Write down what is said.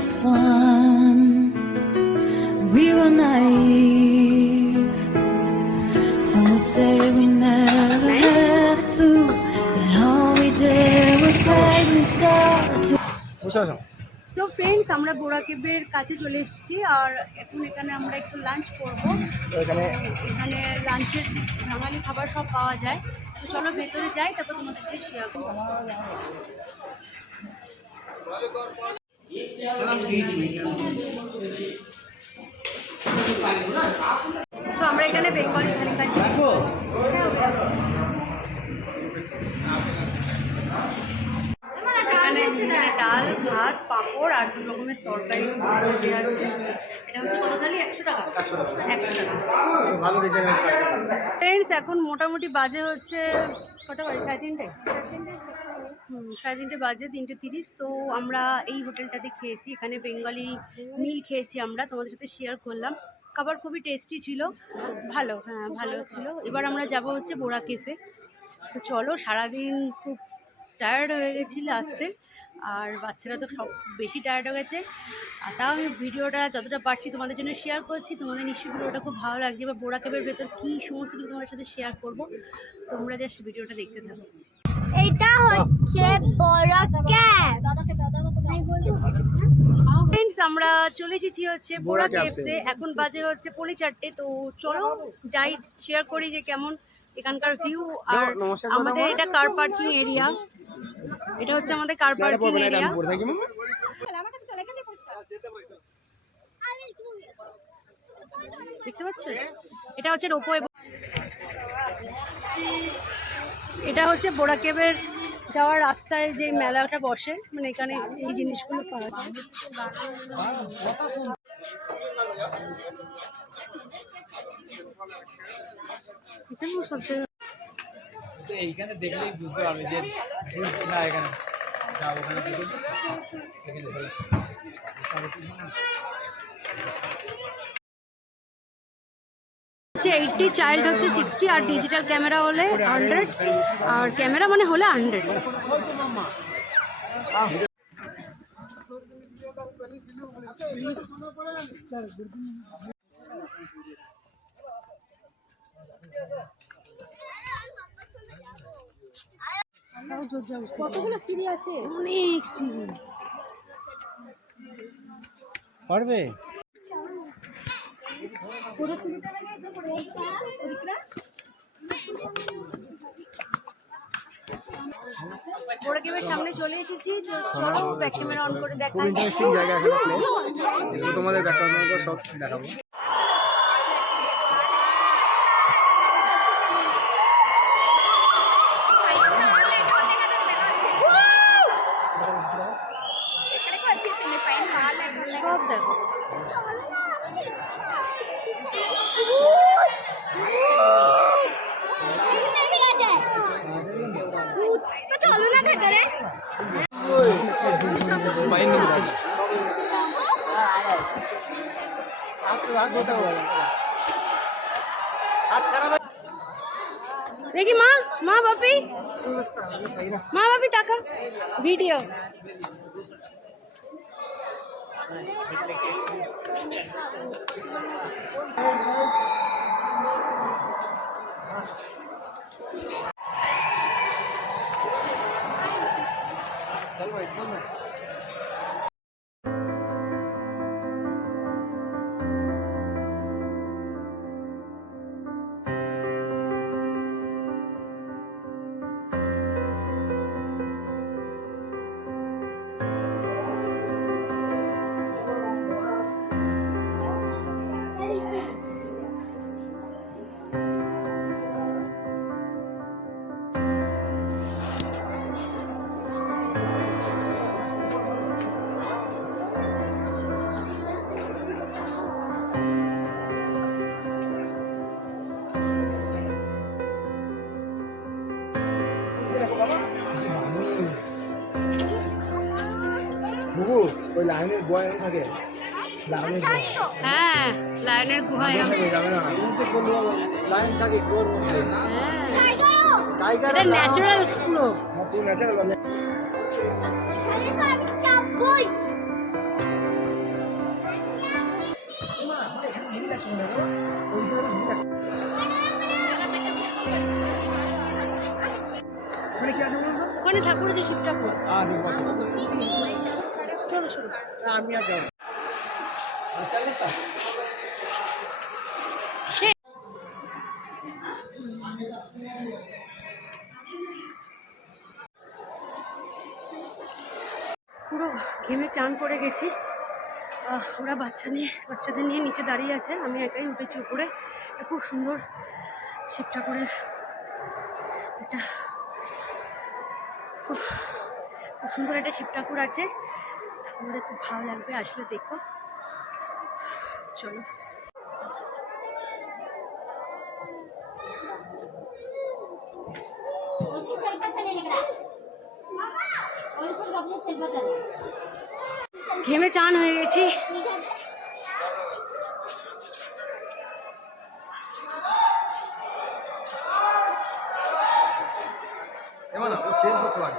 was fun. We were naive. Some would say we never had a clue that all we did was slightly start to. So friends, আমরা বোরা কেভের কাছে চলে এসেছি আর এখন এখানে আমরা একটু লাঞ্চ করবো। এখানে লাঞ্চের বাঙালি খাবার সব পাওয়া যায়। তো চলো ভেতরে যাই, তারপর তোমাদেরকে শেয়ার করবো। তো আমরা এখানে বেঙ্গলি থালি খাচ্ছি। এখানে ডাল, ভাত, পাঁপড় আর 2 রকমের তরকারি দেওয়া আছে। এটা হচ্ছে কত থালি? 100 টাকা। 100 টাকা। ফ্রেন্ডস, এখন মোটামুটি বাজে হচ্ছে কটা বাজে? 3:30। 3:30 বাজে, 3:30। তো আমরা এই হোটেলটাতে খেয়েছি, এখানে বেঙ্গলি মিল খেয়েছি আমরা, তোমাদের সাথে শেয়ার করলাম। খাবার খুবই টেস্টি ছিল, ভালো, হ্যাঁ ভালো ছিল। এবার আমরা যাব হচ্ছে বোরা কেফে। তো চলো, সারাদিন খুব টায়ার্ড হয়ে গেছি লাস্টে, আর বাচ্চারা তো সব বেশি টায়ার্ড হয়ে গেছে। আর তাও আমি ভিডিওটা যতটা পারছি তোমাদের জন্য শেয়ার করছি। তোমাদের নিশ্চয়ই ভিডিওটা খুব ভালো লাগছে। এবার বোরা কেভের ভেতর কী সমস্ত কিছু তোমাদের সাথে শেয়ার করবো, তোমরা জাস্ট ভিডিওটা দেখতে থাকো। এটা হচ্ছে বোরা কেভ। ফ্রেন্ডস, আমরা চলে এসেছি হচ্ছে বোরা কেভসে। এখন বাজে হচ্ছে 4:30। তো চলো যাই, শেয়ার করি যে কেমন এখানকার ভিউ। আর আমাদের এটা কার পার্কিং এরিয়া, এটা হচ্ছে আমাদের কার পার্কিং এরিয়া। দেখতে পাচ্ছ, এটা হচ্ছে রোপওয়ে। এটা হচ্ছে বোরা কেভের যাওয়ার রাস্তায় যে মেলাটা বসে, মানে এখানে এই জিনিসগুলো পাওয়া যায়। এইখানে দেখলেই বুঝতে পারবে যে না এখানে যাও, ওখানে দেখে হচ্ছে 80, চাইল্ড হচ্ছে 60, আর ডিজিটাল ক্যামেরা হলে 100, আর ক্যামেরা মানে হলে 100। কতগুলো সিঁড়ি আছে? অনেক সিঁড়ি। পারবে বোরা কেভের সামনে চলে এসেছি। তো চলো ব্যাক ক্যামেরা অন করে দেখাই। ইন্টারেস্টিং জায়গা এখানে প্লেস, এগুলো তোমাদের ব্যাকগ্রাউন্ড সব দেখাবো। সব দেখো। চলো না ভেতরে। দেখি মা, মা বাপি, মা বাপি তাকা ভিডিও। ওই লাইনের গোয়ায় থাকে, লাইনের হ্যাঁ, লায়নের গুহায় লাইন থাকে, এটা ন্যাচারাল ফ্লো। ন্যাচারাল ওখানে কি আছে বলুন তো? ওখানে ঠাকুরের যে শিব ঠাকুর। বসো। চলো চলো। আমি আর যাবো। চলে তো? পুরো ঘেমে চান করে গেছি। ওরা বাচ্চাদের নিয়ে নিচে দাঁড়িয়ে আছে, আমি একাই উঠেছি উপরে। এটা খুব সুন্দর শিব ঠাকুরের, এটা খুব সুন্দর একটা শিব ঠাকুর আছে, আমাদের খুব ভালো লাগবে আসলে দেখো। চলো ঘেমে চান হয়ে গেছি। এবার না ও চেঞ্জ করতে পারে।